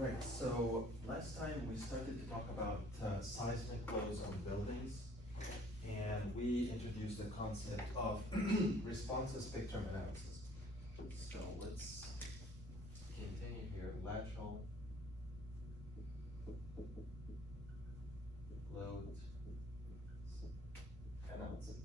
Right, so last time we started to talk about seismic loads on buildings, and we introduced the concept of responsive spectrum analysis. So let's continue here, lateral load analysis.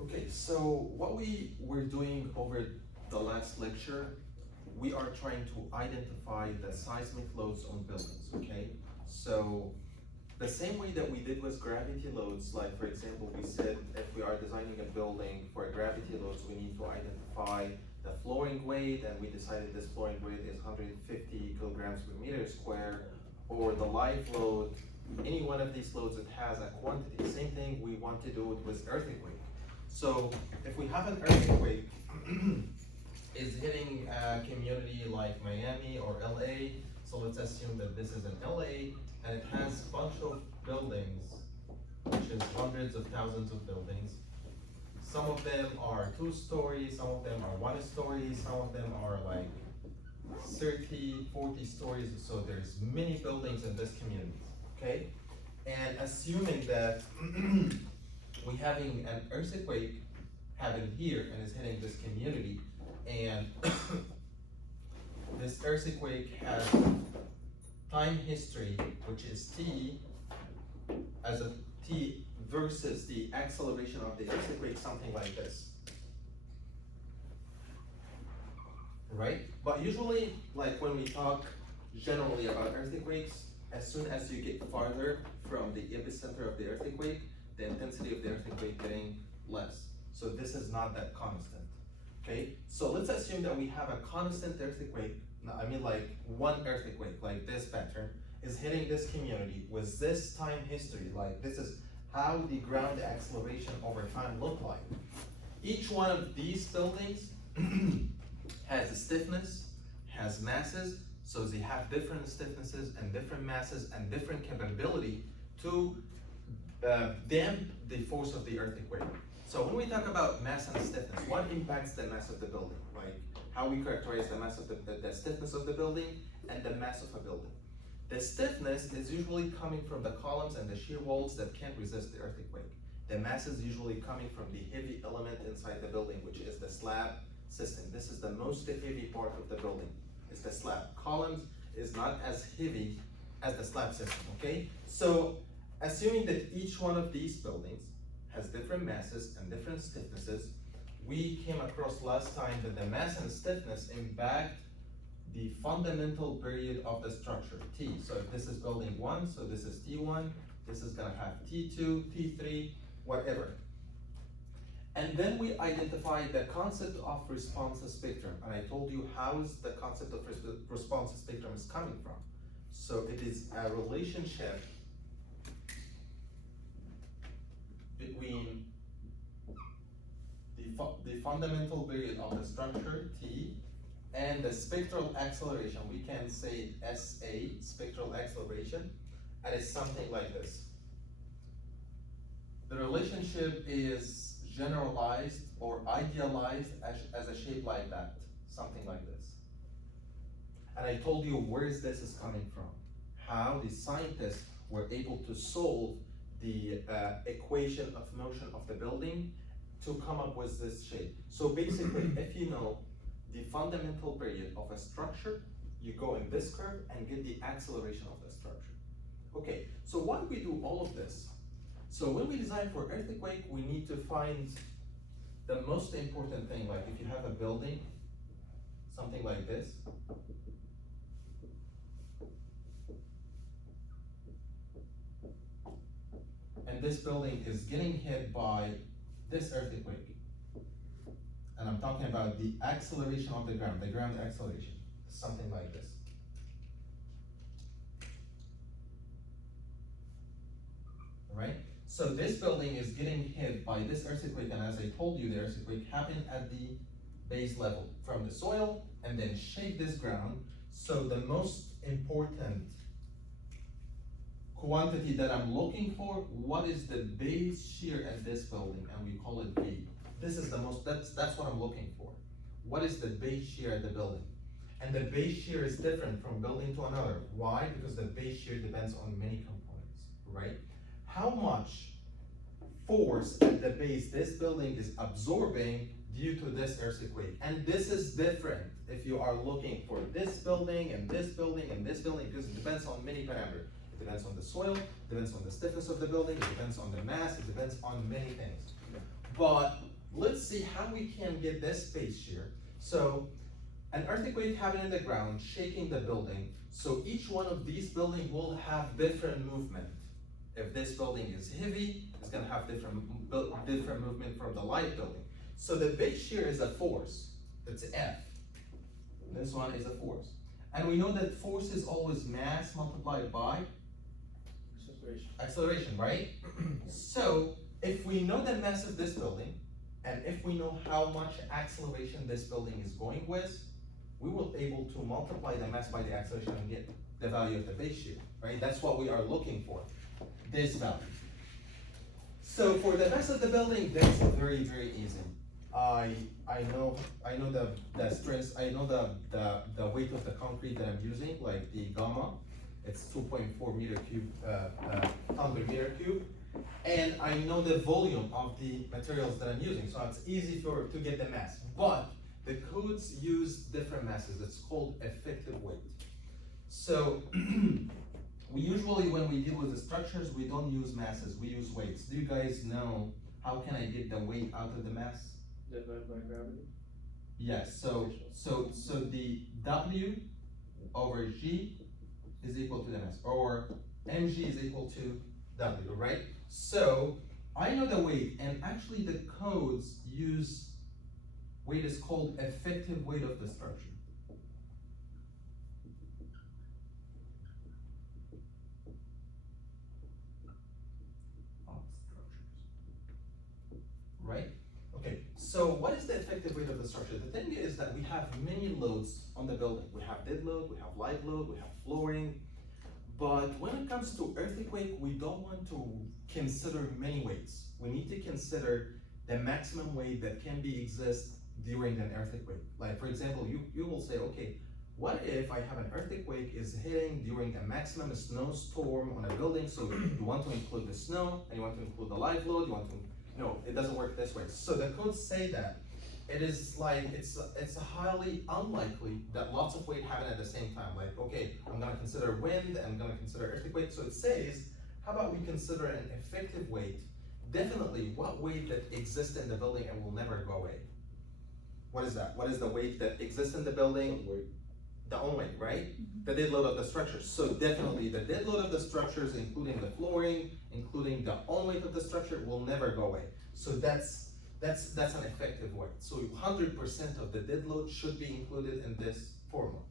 Okay, so what we were doing over the last lecture, we are trying to identify the seismic loads on buildings, okay? So the same way that we did with gravity loads, like for example, we said if we are designing a building for gravity loads, we need to identify the flooring weight, and we decided this flooring weight is 150 kilograms per meter square, or the live load, any one of these loads that has a quantity. Same thing we want to do it with earthquake. So if we have an earthquake is hitting a community like Miami or LA, so let's assume that this is an LA and it has a bunch of buildings, which is hundreds of thousands of buildings. Some of them are 2 stories, some of them are 1 story, some of them are like 30, 40 stories, so there's many buildings in this community, okay? And assuming that we having an earthquake happen here and is hitting this community, and this earthquake has time history, which is t, as a t versus the acceleration of the earthquake, something like this, right? But usually, like when we talk generally about earthquakes, as soon as you get farther from the epicenter of the earthquake, the intensity of the earthquake getting less. So this is not that constant, okay? So let's assume that we have a constant earthquake, I mean like one earthquake, like this pattern, is hitting this community with this time history, like this is how the ground acceleration over time look like. Each one of these buildings has a stiffness, has masses, so they have different stiffnesses and different masses and different capability to damp the force of the earthquake. So when we talk about mass and stiffness, what impacts the mass of the building? Like how we characterize the mass of the stiffness of the building and the mass of a building. The stiffness is usually coming from the columns and the shear walls that can't resist the earthquake. The mass is usually coming from the heavy element inside the building, which is the slab system. This is the most heavy part of the building, is the slab. Columns is not as heavy as the slab system, okay? So assuming that each one of these buildings has different masses and different stiffnesses, we came across last time that the mass and stiffness impact the fundamental period of the structure, T. So if this is building 1, so this is T1, this is gonna have T2, T3, whatever. And then we identified the concept of responsive spectrum, and I told you how is the concept of responsive spectrum is coming from. So it is a relationship between the fundamental period of the structure, T, and the spectral acceleration. We can say SA, spectral acceleration, and it's something like this. The relationship is generalized or idealized as a shape like that, something like this. And I told you where this is coming from, how the scientists were able to solve the equation of motion of the building to come up with this shape. So basically, if you know the fundamental period of a structure, you go in this curve and get the acceleration of the structure. Okay, so why do we do all of this? So when we design for earthquake, we need to find the most important thing, like if you have a building, something like this, and this building is getting hit by this earthquake. And I'm talking about the acceleration of the ground acceleration, something like this. Right? So this building is getting hit by this earthquake, and as I told you, the earthquake happened at the base level from the soil and then shake this ground. So the most important quantity that I'm looking for, what is the base shear at this building, and we call it V. this is the most, that's what I'm looking for. What is the base shear at the building? And the base shear is different from building to another. Why? Because the base shear depends on many components, right? How much force at the base this building is absorbing due to this earthquake? And this is different if you are looking for this building and this building and this building, because it depends on many parameters. It depends on the soil, it depends on the stiffness of the building, it depends on the mass, it depends on many things. But let's see how we can get this base shear. So an earthquake happened in the ground, shaking the building. So each one of these buildings will have different movement. If this building is heavy, it's gonna have different movement from the light building. So the base shear is a force, it's F. This one is a force. And we know that force is always mass multiplied by acceleration, right? So if we know the mass of this building, and if we know how much acceleration this building is going with, we will able to multiply the mass by the acceleration and get the value of the base shear, right? That's what we are looking for, this value. So for the mass of the building, that's very, very easy. I know the stress, I know the weight of the concrete that I'm using, like the gamma, it's 2.4 meter cube, ton per meter cube. And I know the volume of the materials that I'm using, so it's easy to get the mass. But the codes use different masses. It's called effective weight. So we usually, when we deal with the structures, we don't use masses, we use weights. Do you guys know how can I get the weight out of the mass? Divided by gravity? Yes, so the W over G is equal to the mass, or mg is equal to W, right? So I know the weight, and actually the codes use weight is called effective weight of the structure. Right? Okay, so what is the effective weight of the structure? The thing is that we have many loads on the building. We have dead load, we have live load, we have flooring. But when it comes to earthquake, we don't want to consider many weights. We need to consider the maximum weight that can be exist during an earthquake. Like for example, you will say, okay, what if I have an earthquake is hitting during a maximum snowstorm on a building? So you want to include the snow, and you want to include the live load, you want to, no, it doesn't work this way. So the codes say that it is like, it's highly unlikely that lots of weight happen at the same time. Like, okay, I'm gonna consider wind, I'm gonna consider earthquake. So it says, how about we consider an effective weight? Definitely what weight that exists in the building and will never go away. What is that? What is the weight that exists in the building? The own weight, right? The dead load of the structures. So definitely the dead load of the structures, including the flooring, including the own weight of the structure, will never go away. So that's an effective weight. So 100% of the dead load should be included in this formula.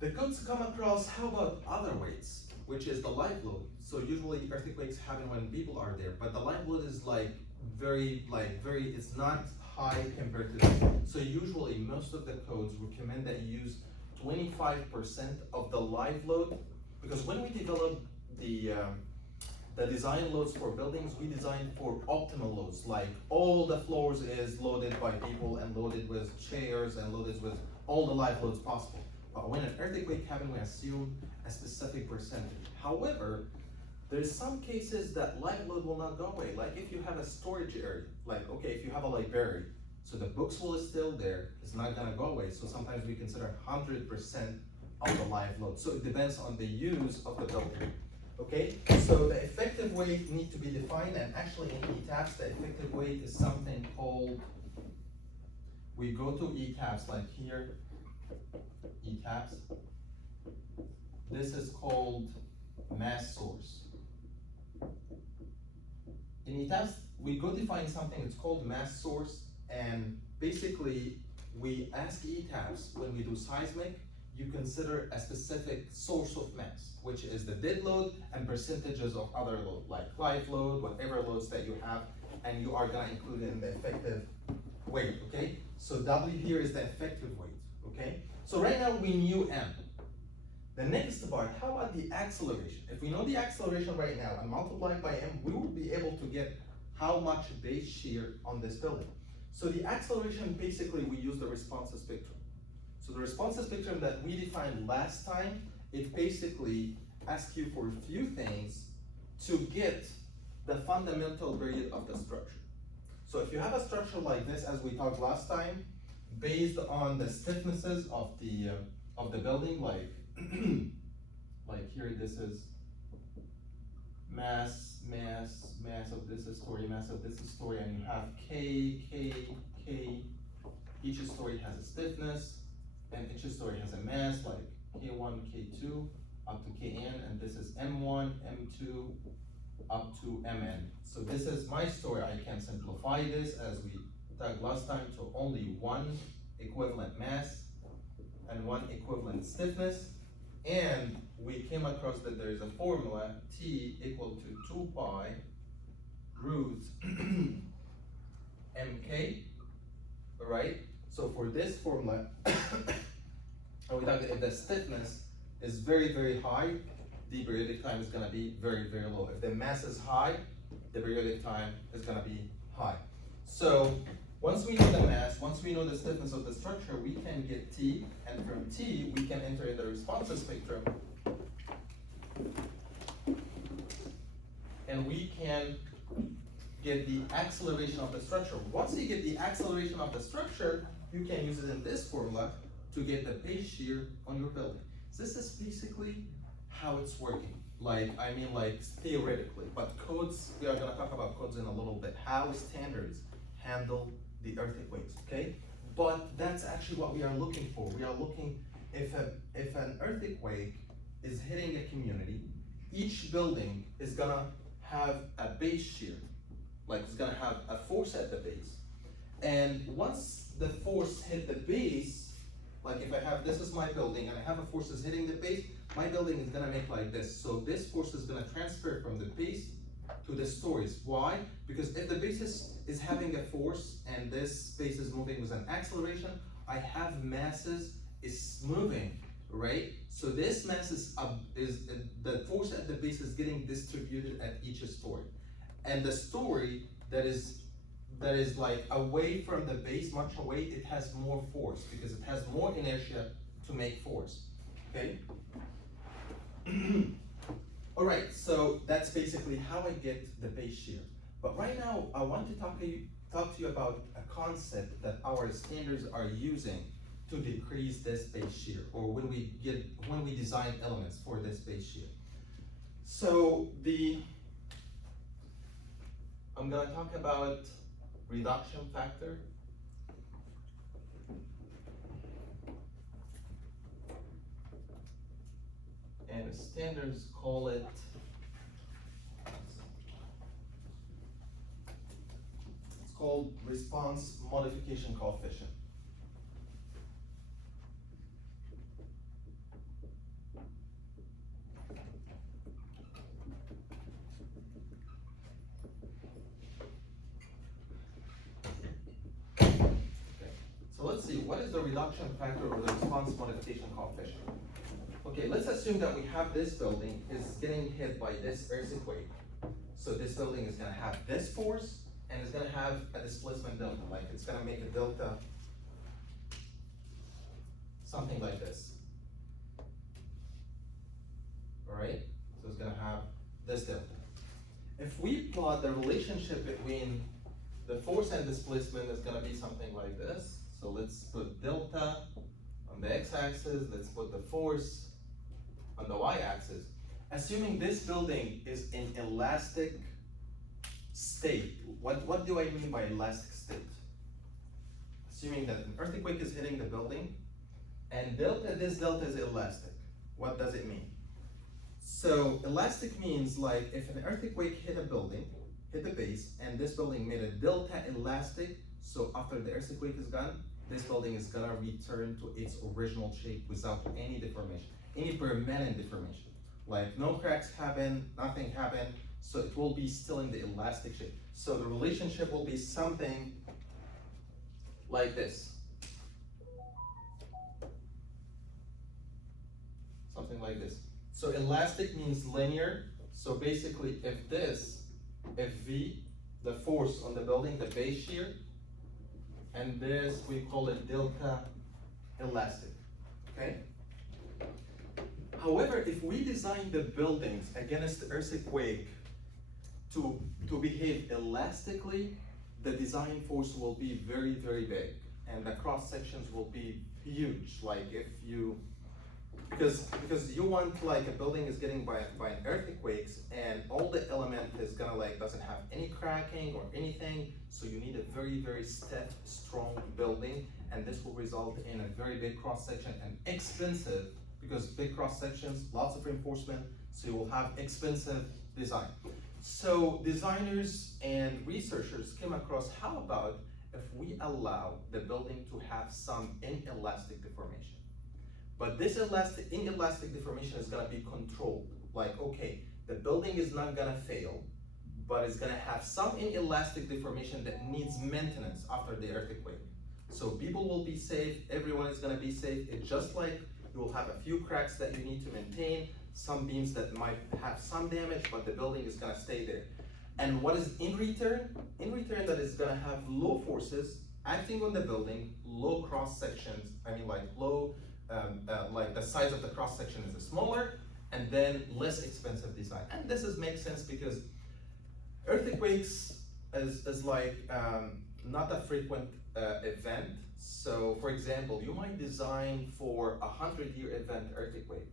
The codes come across, how about other weights, which is the live load. So usually earthquakes happen when people are there, but the live load is very, it's not high compared to this. So usually most of the codes recommend that you use 25% of the live load, because when we develop the design loads for buildings, we design for optimal loads, like all the floors is loaded by people and loaded with chairs and loaded with all the live loads possible. But when an earthquake happens, we assume a specific percentage. However, there's some cases that live load will not go away. Like if you have a storage area, like okay, if you have a library, so the books will still there, it's not gonna go away. So sometimes we consider 100% of the live load. So it depends on the use of the building. Okay, so the effective weight need to be defined, and actually in ETABS, the effective weight is something called, we go to ETABS, like here, ETABS. This is called mass source. In ETABS, we go define something, it's called mass source, and basically we ask ETABS when we do seismic, you consider a specific source of mass, which is the dead load and percentages of other load, like live load, whatever loads that you have, and you are gonna include it in the effective weight, okay? So W here is the effective weight, okay? So right now we knew M. The next part, how about the acceleration? If we know the acceleration right now and multiply by M, we will be able to get how much base shear on this building. So the acceleration, basically we use the responsive spectrum. So the responsive spectrum that we defined last time, it basically asks you for a few things to get the fundamental period of the structure. So if you have a structure like this, as we talked last time, based on the stiffnesses of the building, like like here this is mass of this story, mass of this story, and you have K. Each story has a stiffness, and each story has a mass, like K1, K2, up to Kn, and this is M1, M2, up to Mn. So this is my story. I can simplify this, as we talked last time, to only one equivalent mass and one equivalent stiffness. And we came across that there is a formula, T equal to 2 pi root mk, all right? So for this formula, and we talked that if the stiffness is very, very high, the periodic time is gonna be very, very low. If the mass is high, the periodic time is gonna be high. So once we know the mass, once we know the stiffness of the structure, we can get T, and from T, we can enter in the responsive spectrum, and we can get the acceleration of the structure. Once you get the acceleration of the structure, you can use it in this formula to get the base shear on your building. So this is basically how it's working. Like theoretically, but codes, we are gonna talk about codes in a little bit, how standards handle the earthquakes, okay? But that's actually what we are looking for. We are looking, if an earthquake is hitting a community, each building is gonna have a base shear, like it's gonna have a force at the base. And once the force hit the base, like if I have, this is my building and I have a force is hitting the base, my building is gonna make like this. So this force is gonna transfer from the base to the stories. Why? Because if the base is having a force and this base is moving with an acceleration, I have masses is moving, right? So this mass is the force at the base is getting distributed at each story. And the story that is like away from the base, much away, it has more force because it has more inertia to make force, okay? All right, so that's basically how I get the base shear. But right now, I want to talk to you about a concept that our standards are using to decrease this base shear, or when we design elements for this base shear. So I'm gonna talk about reduction factor. And standards call it, it's called response modification coefficient. So let's see, what is the reduction factor or the response modification coefficient? Okay, let's assume that we have this building is getting hit by this earthquake. So this building is gonna have this force and it's gonna have a displacement delta, like it's gonna make a delta, something like this. All right, so it's gonna have this delta. If we plot the relationship between the force and displacement, is gonna be something like this. So let's put delta on the x-axis, let's put the force on the y-axis. Assuming this building is in elastic state, what do I mean by elastic state? Assuming that an earthquake is hitting the building and this delta is elastic, what does it mean? So elastic means like if an earthquake hit a building, hit the base, and this building made a delta elastic, so after the earthquake is gone, this building is gonna return to its original shape without any deformation, any permanent deformation. Like no cracks happen, nothing happened, so it will be still in the elastic shape. So the relationship will be something like this. Something like this. So elastic means linear, so basically if V, the force on the building, the base shear, and this we call it delta elastic, okay? However, if we design the buildings against the earthquake to behave elastically, the design force will be very, very big, and the cross sections will be huge. Like if you, because you want like a building is getting by an earthquakes, and all the element is gonna like doesn't have any cracking or anything, so you need a very, very stiff, strong building, and this will result in a very big cross section and expensive, because big cross sections, lots of reinforcement, so you will have expensive design. So designers and researchers came across, how about if we allow the building to have some inelastic deformation? But this inelastic deformation is gonna be controlled. Like, okay, the building is not gonna fail, but it's gonna have some inelastic deformation that needs maintenance after the earthquake. So people will be safe, everyone is gonna be safe. It's just like you will have a few cracks that you need to maintain, some beams that might have some damage, but the building is gonna stay there. And what is in return? In return, that is gonna have low forces acting on the building, low cross sections, like low, like the size of the cross section is smaller, and then less expensive design. And this makes sense because earthquakes is like not a frequent event. So for example, you might design for 100-year event earthquake,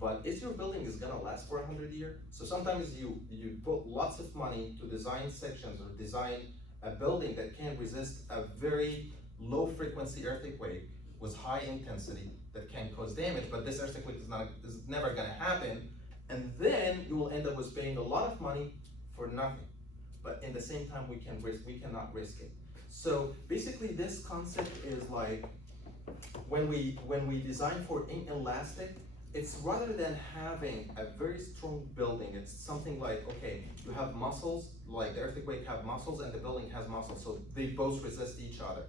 but is your building is gonna last for 100 years? So sometimes you put lots of money to design sections or design a building that can resist a very low frequency earthquake with high intensity that can cause damage, but this earthquake is never gonna happen, and then you will end up with paying a lot of money for nothing. But in the same time, we cannot risk it. So basically this concept is like, when we design for inelastic, it's rather than having a very strong building, it's something like, okay, you have muscles, like the earthquake have muscles and the building has muscles, so they both resist each other.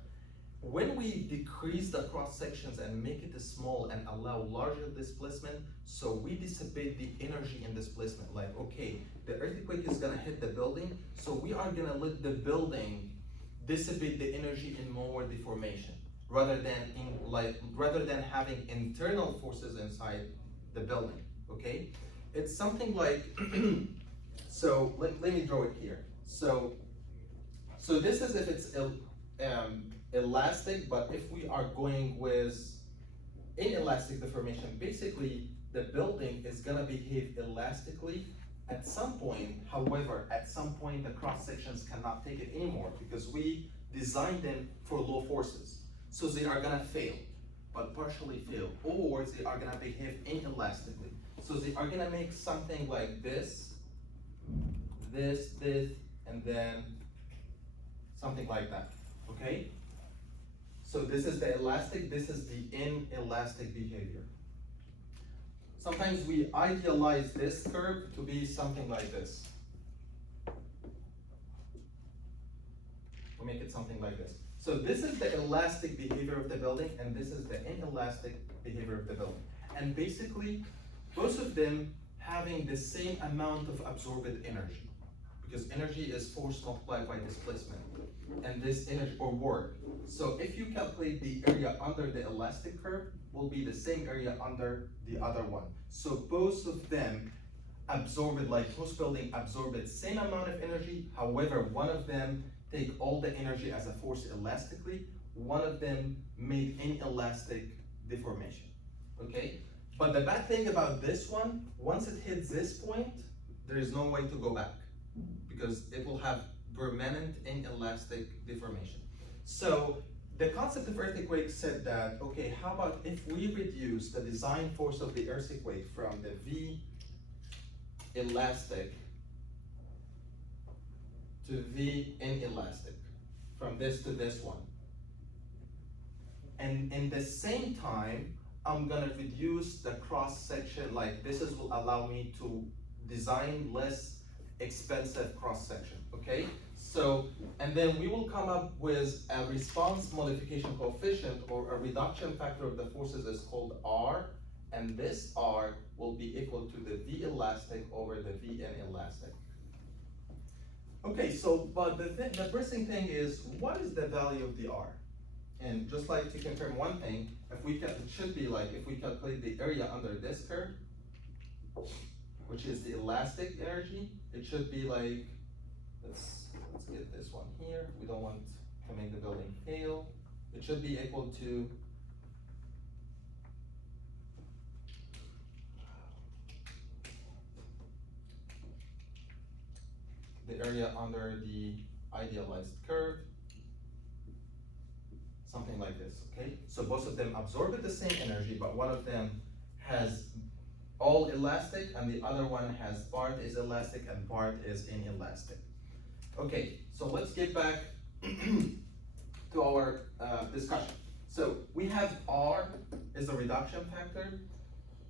When we decrease the cross sections and make it small and allow larger displacement, so we dissipate the energy in displacement. Like, okay, the earthquake is gonna hit the building, so we are gonna let the building dissipate the energy in more deformation, rather than having internal forces inside the building. Okay, it's something like so let me draw it here. So this is if it's elastic, but if we are going with inelastic deformation, basically the building is gonna behave elastically at some point. However, at some point the cross sections cannot take it anymore because we designed them for low forces. So they are gonna fail, but partially fail, or they are gonna behave inelastically. So they are gonna make something like this, and then something like that, okay? So this is the elastic, this is the inelastic behavior. Sometimes we idealize this curve to be something like this. We make it something like this. So this is the elastic behavior of the building, and this is the inelastic behavior of the building. And basically, both of them having the same amount of absorbed energy, because energy is force multiplied by displacement, and this energy, or work. So if you calculate the area under the elastic curve, will be the same area under the other one. So both of them absorbed, like both building absorbed the same amount of energy. However, one of them take all the energy as a force elastically, one of them made inelastic deformation, okay? But the bad thing about this one, once it hits this point, there is no way to go back because it will have permanent inelastic deformation. So the concept of earthquake said that, okay, how about if we reduce the design force of the earthquake from the V elastic to V inelastic, from this to this one. And in the same time, I'm gonna reduce the cross section, like this will allow me to design less expensive cross section, okay? So, and then we will come up with a response modification coefficient, or a reduction factor of the forces is called R, and this R will be equal to the V elastic over the V inelastic. Okay, so, but the pressing thing is, what is the value of the R? And just like to confirm one thing, if we it should be like, if we calculate the area under this curve, which is the elastic energy, it should be like, let's get this one here. We don't want to make the building fail. It should be equal to the area under the idealized curve, something like this, okay? So both of them absorb the same energy, but one of them has all elastic and the other one has part is elastic and part is inelastic. Okay, so let's get back to our discussion. So we have R is a reduction factor,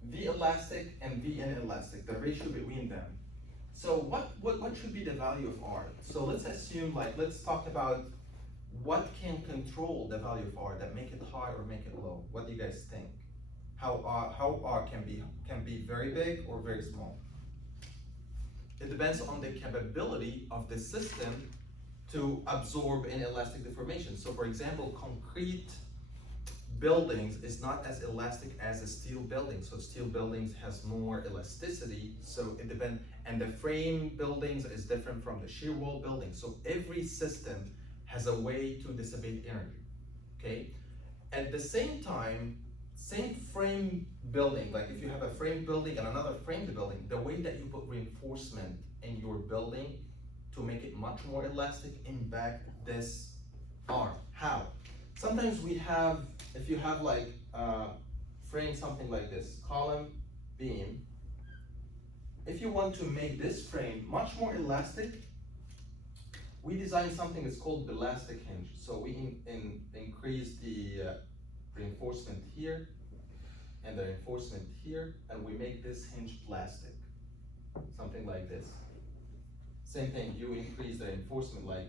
V elastic and V inelastic, the ratio between them. So what should be the value of R? So let's assume, like, let's talk about what can control the value of R, that make it high or make it low. What do you guys think? How R can be very big or very small? It depends on the capability of the system to absorb inelastic deformation. So for example, concrete buildings is not as elastic as a steel building. So steel buildings has more elasticity. So it depends, and the frame buildings is different from the shear wall buildings. So every system has a way to dissipate energy, okay? At the same time, same frame building, like if you have a frame building and another frame building, the way that you put reinforcement in your building to make it much more elastic impact this arm. How? Sometimes we have, if you have like frame something like this, column, beam, if you want to make this frame much more elastic, we design something that's called elastic hinge. So we increase the reinforcement here and the reinforcement here, and we make this hinge plastic, something like this. Same thing, you increase the reinforcement like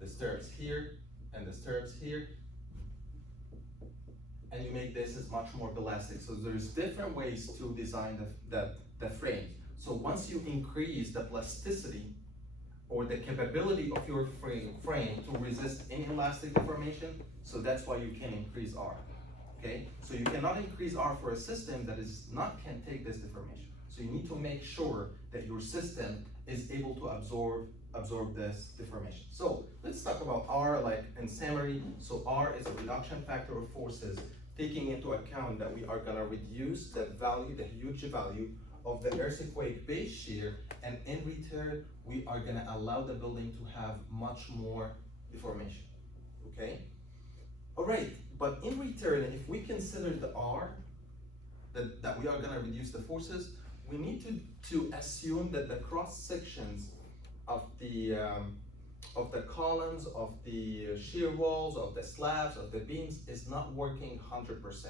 the stirrups here and the stirrups here, and you make this as much more elastic. So there's different ways to design the frame. So once you increase the plasticity or the capability of your frame to resist inelastic deformation, so that's why you can increase R, okay? So you cannot increase R for a system that can take this deformation. So you need to make sure that your system is able to absorb this deformation. So let's talk about R like in summary. So R is a reduction factor of forces, taking into account that we are gonna reduce the value, the huge value of the earthquake base shear, and in return, we are gonna allow the building to have much more deformation, okay? All right, but in return, if we consider the R, that we are gonna reduce the forces, we need to assume that the cross sections of the columns, of the shear walls, of the slabs, of the beams is not working 100%.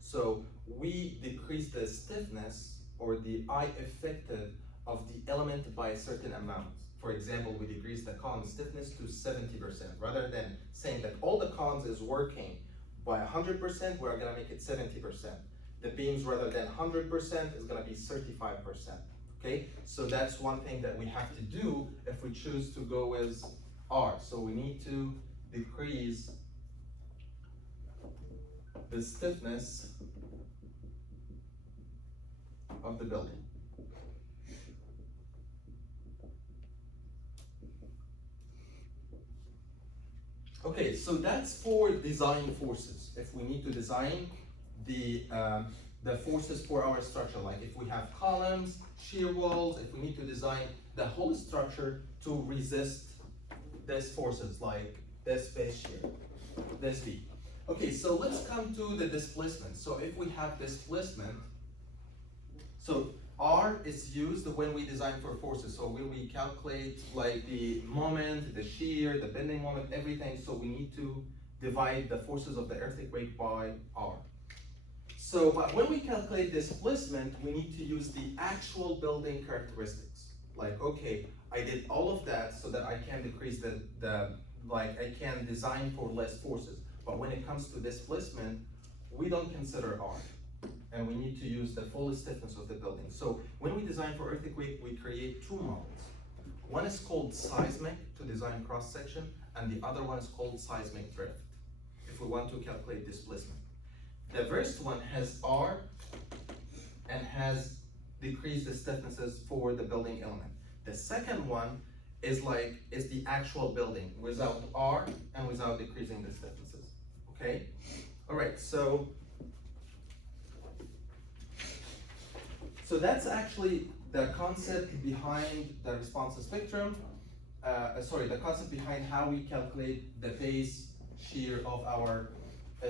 So we decrease the stiffness or the I effective of the element by a certain amount. For example, we decrease the column stiffness to 70%, rather than saying that all the columns is working by 100%, we're gonna make it 70%. The beams, rather than 100%, is gonna be 35%, okay? So that's one thing that we have to do if we choose to go with R. So we need to decrease the stiffness of the building. Okay, so that's for design forces. If we need to design the forces for our structure, like if we have columns, shear walls, if we need to design the whole structure to resist these forces, like this base shear, this V. Okay, so let's come to the displacement. So if we have displacement, so R is used when we design for forces. So when we calculate like the moment, the shear, the bending moment, everything, so we need to divide the forces of the earthquake by R. So but when we calculate displacement, we need to use the actual building characteristics. Like, okay, I did all of that so that I can decrease like I can design for less forces. But when it comes to displacement, we don't consider R. And we need to use the full stiffness of the building. So when we design for earthquake, we create two models. One is called seismic to design cross section, and the other one is called seismic drift, if we want to calculate displacement. The first one has R and has decreased the stiffnesses for the building element. The second one is the actual building without R and without decreasing the stiffnesses. Okay? Alright, so that's actually the concept behind the responsive spectrum. The concept behind how we calculate the base shear of our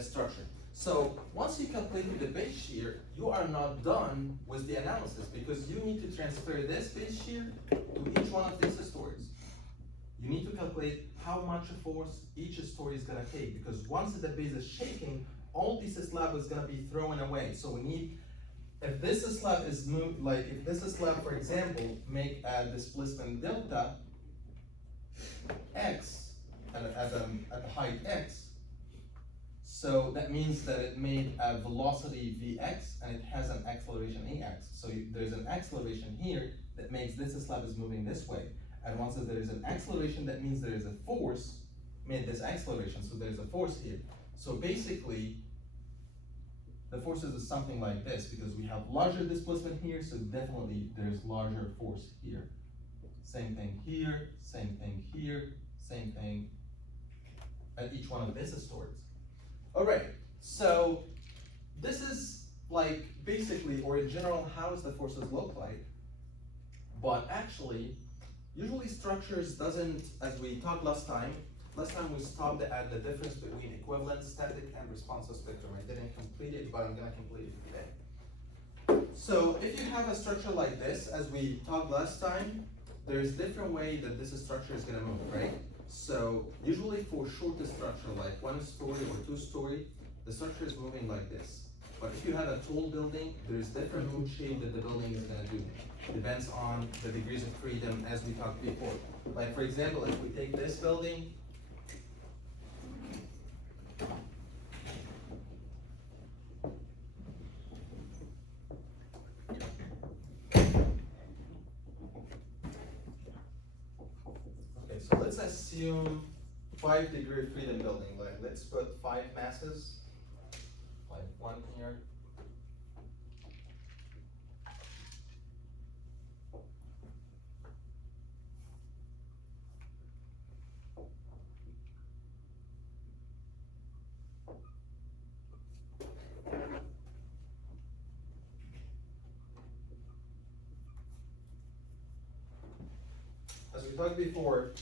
structure. So once you calculate the base shear, you are not done with the analysis because you need to transfer this base shear to each one of these stories. You need to calculate how much force each story is going to take, because once the base is shaking, all this slab is going to be thrown away. So we need, if this slab is moved, if this slab, for example, make a displacement delta x at a height x, so that means that it made a velocity vx and it has an acceleration ax. So there's an acceleration here that makes this slab is moving this way. And once there is an acceleration, that means there is a force made this acceleration. So there's a force here. So basically, the forces is something like this because we have larger displacement here, so definitely there's larger force here. Same thing here, same thing here, same thing at each one of these stories. All right, so this is basically, or in general, how does the forces look like? But actually, usually structures doesn't, as we talked last time we stopped at the difference between equivalent static and responsive spectrum. I didn't complete it, but I'm gonna complete it today. So if you have a structure like this, as we talked last time, there's different way that this structure is gonna move, right? So usually for shorter structure, like 1 story or 2 story, the structure is moving like this. But if you have a tall building, there's different mood shape that the building is gonna do. Depends on the degrees of freedom as we talked before. Like for example, if we take this building, so let's assume 5-degree freedom building. Let's put 5 masses, like 1 here. As we talked before,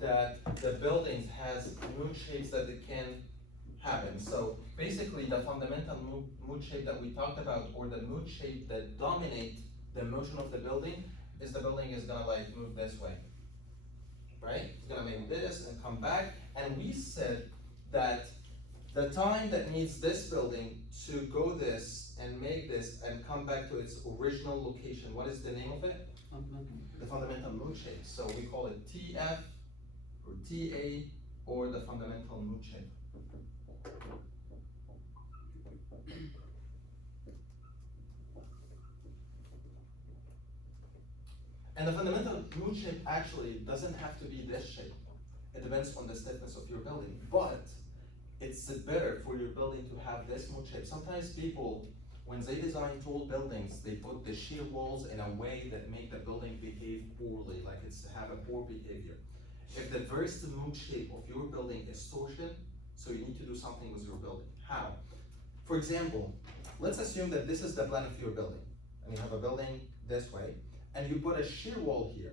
that the buildings has mood shapes that it can happen. So basically the fundamental mood shape that we talked about, or the mood shape that dominate the motion of the building, is the building is gonna move this way, right? It's gonna make this and come back. And we said that the time that needs this building to go this and make this and come back to its original location, what is the name of it? The fundamental mood shape. So we call it TF or TA, or the fundamental mood shape. And the fundamental mood shape actually doesn't have to be this shape. It depends on the stiffness of your building, but it's better for your building to have this mood shape. Sometimes people, when they design tall buildings, they put the shear walls in a way that make the building behave poorly, like it's have a poor behavior. If the first mood shape of your building is torsion, so you need to do something with your building. How? For example, let's assume that this is the plan of your building, and you have a building this way, and you put a shear wall here.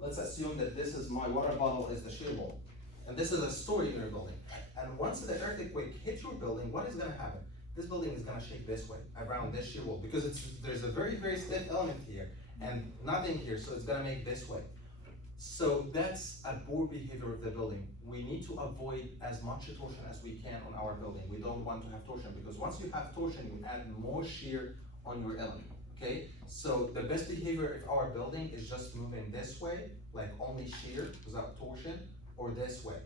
Let's assume that this is my water bottle is the shear wall, and this is a story in your building. And once the earthquake hits your building, what is gonna happen? This building is gonna shake this way, around this shear wall, because there's a very, very stiff element here, and nothing here, so it's gonna make this way. So that's a poor behavior of the building. We need to avoid as much torsion as we can on our building. We don't want to have torsion, because once you have torsion, you add more shear on your element, okay? So the best behavior of our building is just moving this way, like only shear without torsion, or this way.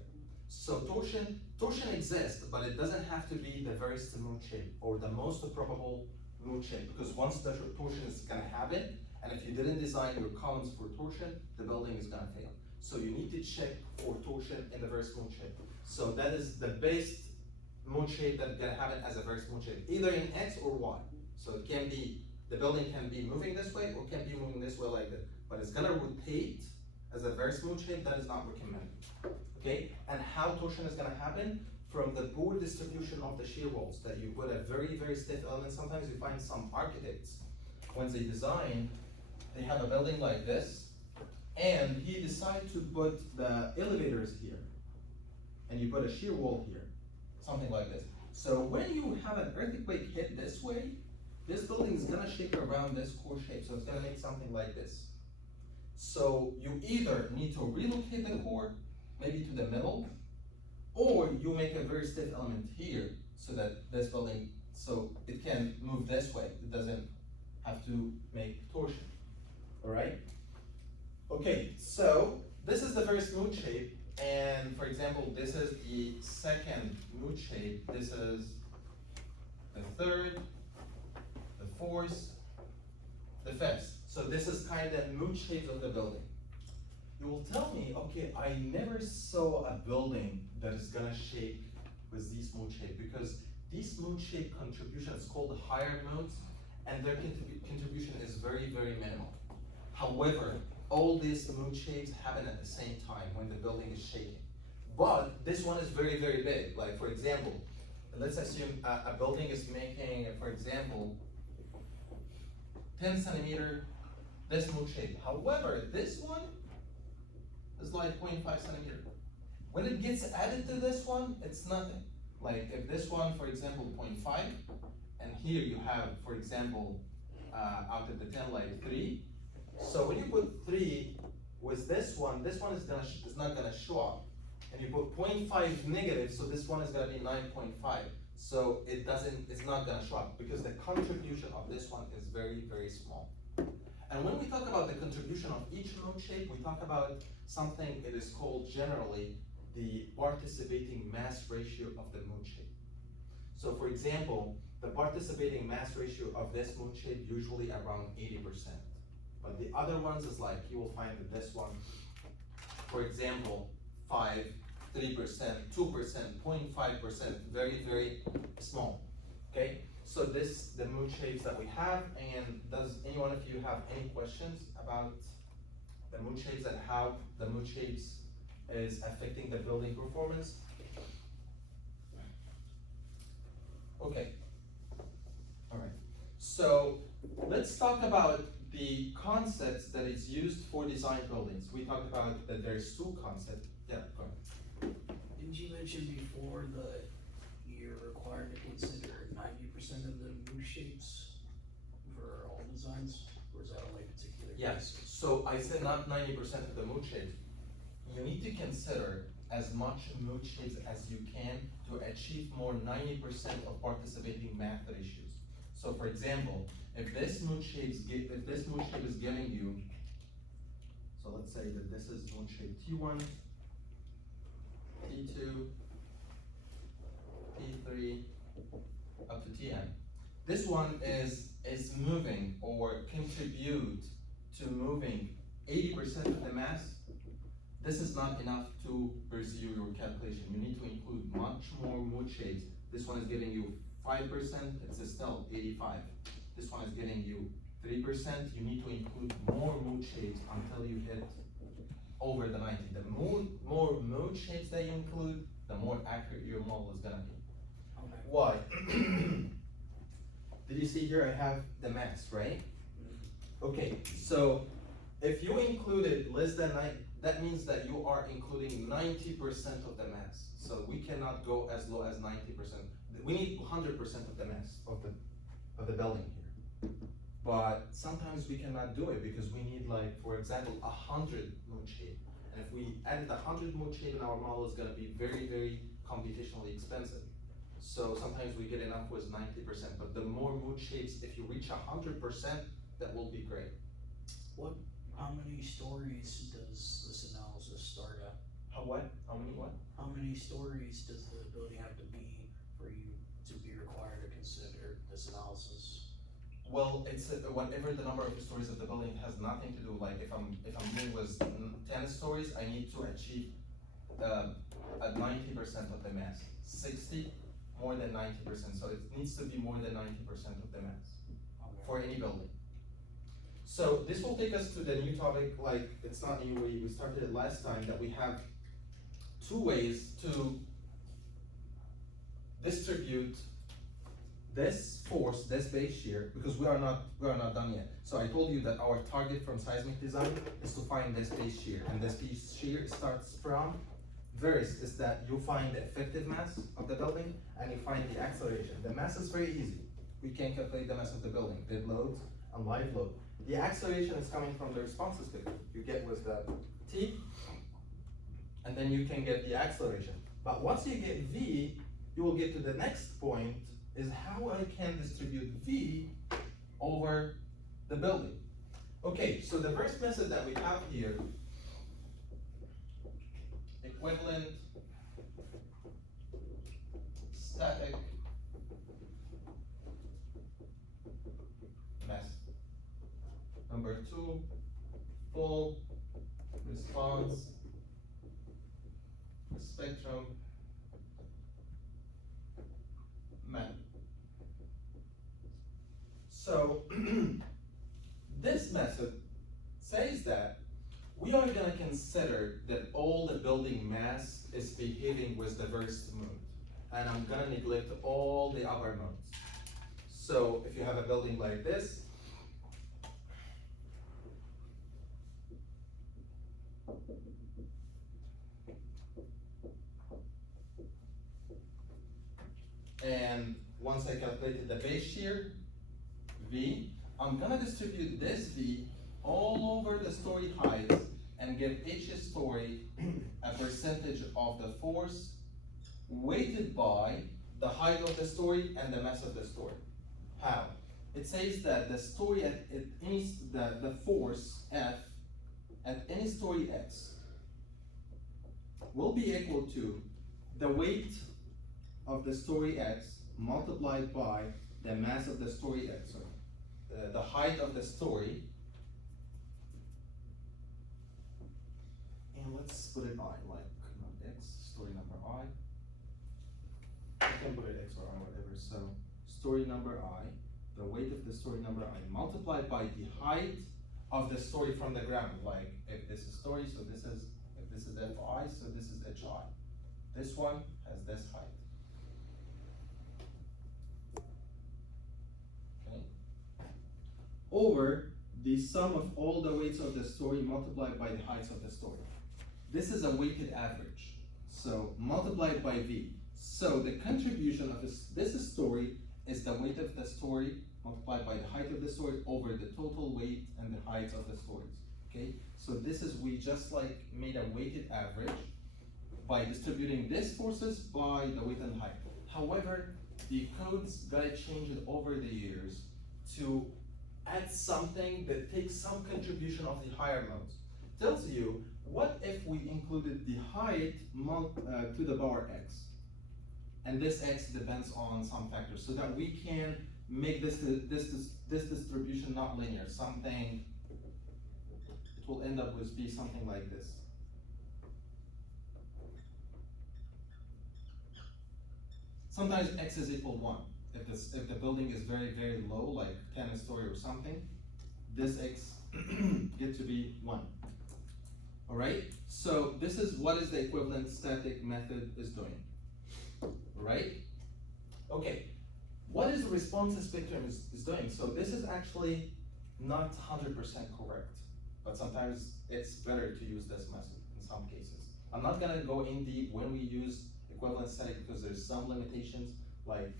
So torsion exists, but it doesn't have to be the worst mood shape or the most probable mood shape, because once the torsion is gonna happen, And if you didn't design your columns for torsion, the building is gonna fail. So you need to check for torsion in the very smooth shape. So that is the best moon shape that's gonna happen as a very smooth shape, either in X or Y. So it can be, the building can be moving this way or can be moving this way like that. But it's gonna rotate as a very smooth shape, that is not recommended. Okay, and how torsion is gonna happen? From the poor distribution of the shear walls, that you put a very, very stiff element. Sometimes you find some architects, when they design, they have a building like this, and he decided to put the elevators here, and you put a shear wall here, something like this. So when you have an earthquake hit this way, this building is gonna shake around this core shape, so it's gonna make something like this. So you either need to relocate the core, maybe to the middle, or you make a very stiff element here, so that this building, so it can move this way, it doesn't have to make torsion, all right? Okay, so this is the very smooth shape, and for example, this is the second smooth shape, this is the third, the fourth, the fifth. So this is kind of mood shapes of the building. You will tell me, okay, I never saw a building that is gonna shake with these mood shape, because these mood shape contribution is called higher modes, and their contribution is very, very minimal. However, all these mood shapes happen at the same time when the building is shaking. But this one is very, very big. Like for example, let's assume a building is making, for example, 10 centimeter, this mood shape. However, this one is like 0.5 centimeter. When it gets added to this one, it's nothing. Like if this one, for example, 0.5, and here you have, for example, out of the 10, like 3. So when you put 3 with this one is not gonna show up. And you put 0.5 negative, so this one is gonna be 9.5. So it's not gonna show up, because the contribution of this one is very, very small. And when we talk about the contribution of each mood shape, we talk about something, it is called generally the participating mass ratio of the mood shape. So for example, the participating mass ratio of this mood shape usually around 80%. But the other ones is like, you will find that this one, for example, 5, 3%, 2%, 0.5%, very, very small, okay? So this, the mood shapes that we have, and does any one of you have any questions about the mood shapes and how the mood shapes is affecting the building performance? Okay, all right. So let's talk about the concepts that is used for design buildings. We talked about that there's 2 concepts. Yeah, go ahead. Didn't you mention before that you're required to consider 90% of the mood shapes for all designs, or is that only particular Yes, cases? so I said not 90% of the mood shapes. You need to consider as much mood shapes as you can to achieve more 90% of participating math ratios. So for example, if this mood shape is giving you, so let's say that this is mood shape T1, T2, T3, up to Tn. This one is moving or contribute to moving 80% of the mass. This is not enough to pursue your calculation. You need to include much more mood shapes. This one is giving you 5%, it's still 85. This one is getting you 3%. You need to include more mood shapes until you hit over the 90. The more mood shapes that you include, the more accurate your model is gonna be. Okay. Why? Did you see here I have the mass, right? Okay, so if you included less than 9, that means that you are including 90% of the mass. So we cannot go as low as 90%. We need 100% of the mass of the building here. But sometimes we cannot do it because we need, like, for example, 100 mood shape. And if we added 100 mood shape in our model, it's gonna be very, very computationally expensive. So sometimes we get enough with 90%, but the more mood shapes, if you reach 100%, that will be great. How many stories does this analysis start at? How what? How many what? How many stories does the building have to be for you to be required to consider this analysis? Well, it's whatever the number of stories of the building has nothing to do, like if I'm dealing with 10 stories, I need to achieve at 90% of the mass. 60, more than 90%, so it needs to be more than 90% of the mass for any building. So this will take us to the new topic, like it's not new, we started it last time, that we have two ways to distribute this force, this base shear, because we are not done yet. So I told you that our target from seismic design is to find this base shear, and this base shear starts from first is that you find the effective mass of the building and you find the acceleration. The mass is very easy. We can calculate the mass of the building, dead loads and live load. The acceleration is coming from the response spectrum. You get with the T, and then you can get the acceleration. But once you get V, you will get to the next point, is how I can distribute V over the building. Okay, so the first method that we have here, equivalent static mass. Number 2, full response spectrum map. So this method says that we are going to consider that all the building mass is behaving with the first mode, and I'm going to neglect all the other modes. So if you have a building like this, and once I calculated the base shear, V, I'm gonna distribute this V all over the story height and give each story a percentage of the force weighted by the height of the story and the mass of the story. How? It says that the story at any, the force F at any story X will be equal to the weight of the story X multiplied by the mass of the story X, sorry, the height of the story, and let's put it I, like not X, story number I. You can put it X or I, whatever. So story number I, the weight of the story number I multiplied by the height of the story from the ground. Like if this is story, so this is, if this is Fi, so this is Hi. This one has this height. Over the sum of all the weights of the story multiplied by the heights of the story. This is a weighted average, so multiplied by V. So the contribution of this story is the weight of the story multiplied by the height of the story over the total weight and the heights of the stories, okay? So this is, we just like made a weighted average by distributing these forces by the weight and height. However, the codes got changed over the years to add something that takes some contribution of the higher modes. Tells you, what if we included the height to the power x, and this x depends on some factors, so that we can make this distribution not linear, something, it will end up with be something like this. Sometimes x is equal 1. If the building is very, very low, like 10 story or something, this x get to be 1. All right, so this is what is the equivalent static method is doing. All right, okay, what is the response spectrum is doing? So this is actually not 100% correct, but sometimes it's better to use this method in some cases. I'm not gonna go in deep when we use equivalent static because there's some limitations, like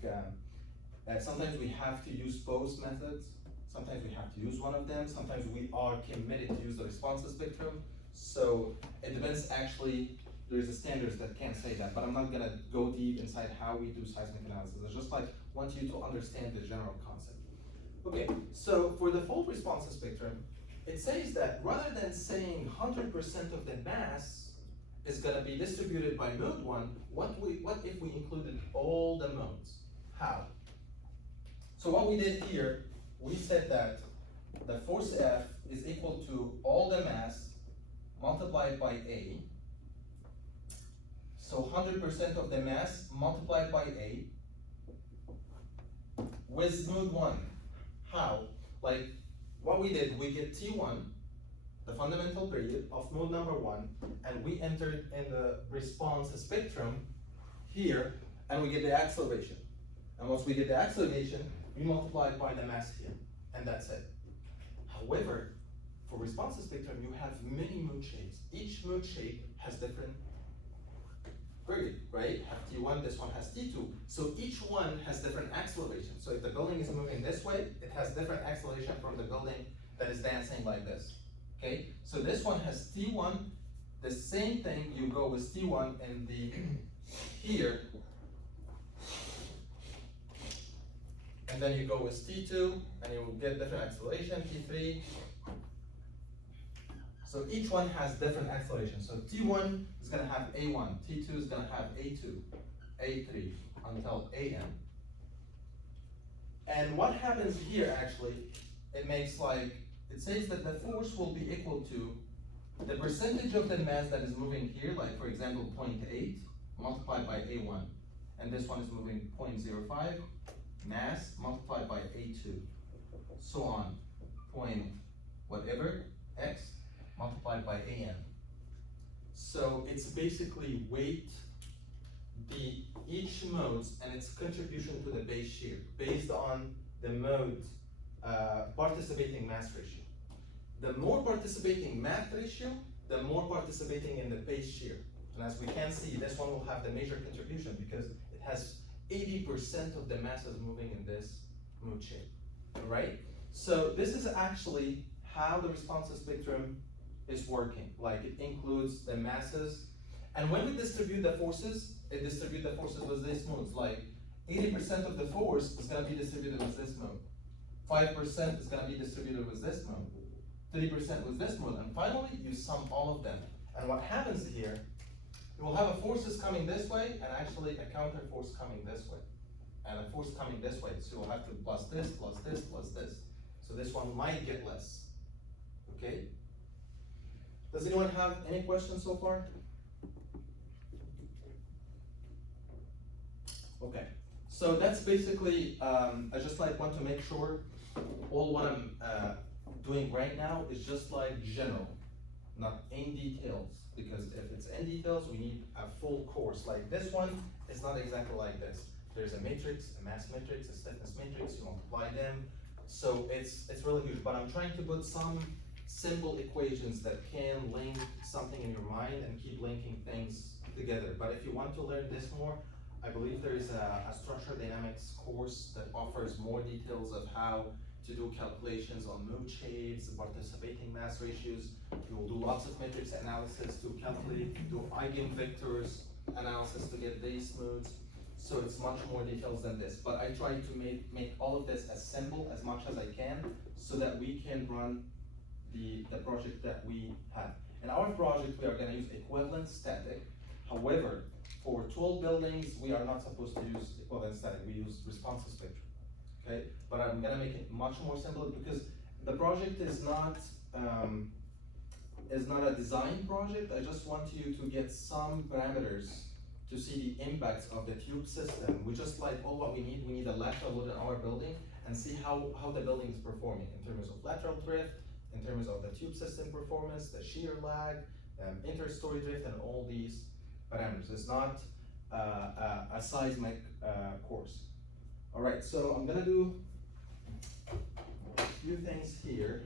sometimes we have to use both methods, sometimes we have to use one of them, sometimes we are committed to use the response spectrum. So it depends, actually, there's a standards that can't say that, but I'm not gonna go deep inside how we do seismic analysis. I just like want you to understand the general concept. Okay, so for the fault response spectrum, it says that rather than saying 100% of the mass is gonna be distributed by mode 1, what if we included all the modes? How? So what we did here we said that the force F is equal to all the mass multiplied by A. So 100% of the mass multiplied by A with node 1. How? Like what we did, we get T1, the fundamental period of node number 1, and we entered in the response spectrum here, and we get the acceleration. And once we get the acceleration, we multiply it by the mass here, and that's it. However, for response spectrum, you have many mood shapes. Each mood shape has different period, right? Have T1, this one has T2. So each one has different acceleration. So if the building is moving this way, it has different acceleration from the building that is dancing like this, okay? So this one has T1, the same thing, you go with T1 in the here, and then you go with T2, and you will get different acceleration, T3. So each one has different acceleration. So T1 is gonna have A1, T2 is gonna have A2, A3, until AN. And what happens here actually, it makes like, it says that the force will be equal to the percentage of the mass that is moving here, like for example 0.8 multiplied by A1, and this one is moving 0.05, mass multiplied by A2, so on, point whatever, x, multiplied by AN. So it's basically weight, each modes and its contribution to the base shear, based on the mode participating mass ratio. The more participating mass ratio, the more participating in the base shear. And as we can see, this one will have the major contribution because it has 80% of the masses moving in this mood shape, right? So this is actually how the response spectrum is working. Like it includes the masses, and when we distribute the forces, it distributes the forces with these modes. Like 80% of the force is going to be distributed with this mode, 5% is going to be distributed with this mode, 30% with this mode, and finally you sum all of them. And what happens here, you will have a forces coming this way, and actually a counter force coming this way, and a force coming this way. So you'll have to plus this, plus this, plus this. So this one might get less. Okay? Does anyone have any questions so far? Okay, so that's basically, I just like want to make sure all what I'm doing right now is just like general, not in details, because if it's in details, we need a full course. Like this one is not exactly like this. There's a matrix, a mass matrix, a stiffness matrix, you multiply them. So it's really huge, but I'm trying to put some simple equations that can link something in your mind and keep linking things together. But if you want to learn this more, I believe there is a structural dynamics course that offers more details of how to do calculations on mood shapes, participating mass ratios. You will do lots of matrix analysis to calculate, do eigenvectors analysis to get these moods. So it's much more details than this. But I try to make all of this as simple as much as I can so that we can run the project that we have. In our project, we are going to use equivalent static. However, for tall buildings, we are not supposed to use equivalent static. We use responsive spectrum. Okay, but I'm going to make it much more simple because the project is not a design project. I just want you to get some parameters to see the impacts of the tube system. We just like all what we need a lateral load in our building and see how the building is performing in terms of lateral drift, in terms of the tube system performance, the shear lag, inter-story drift, and all these parameters. It's not a seismic course. All right, so I'm gonna do a few things here.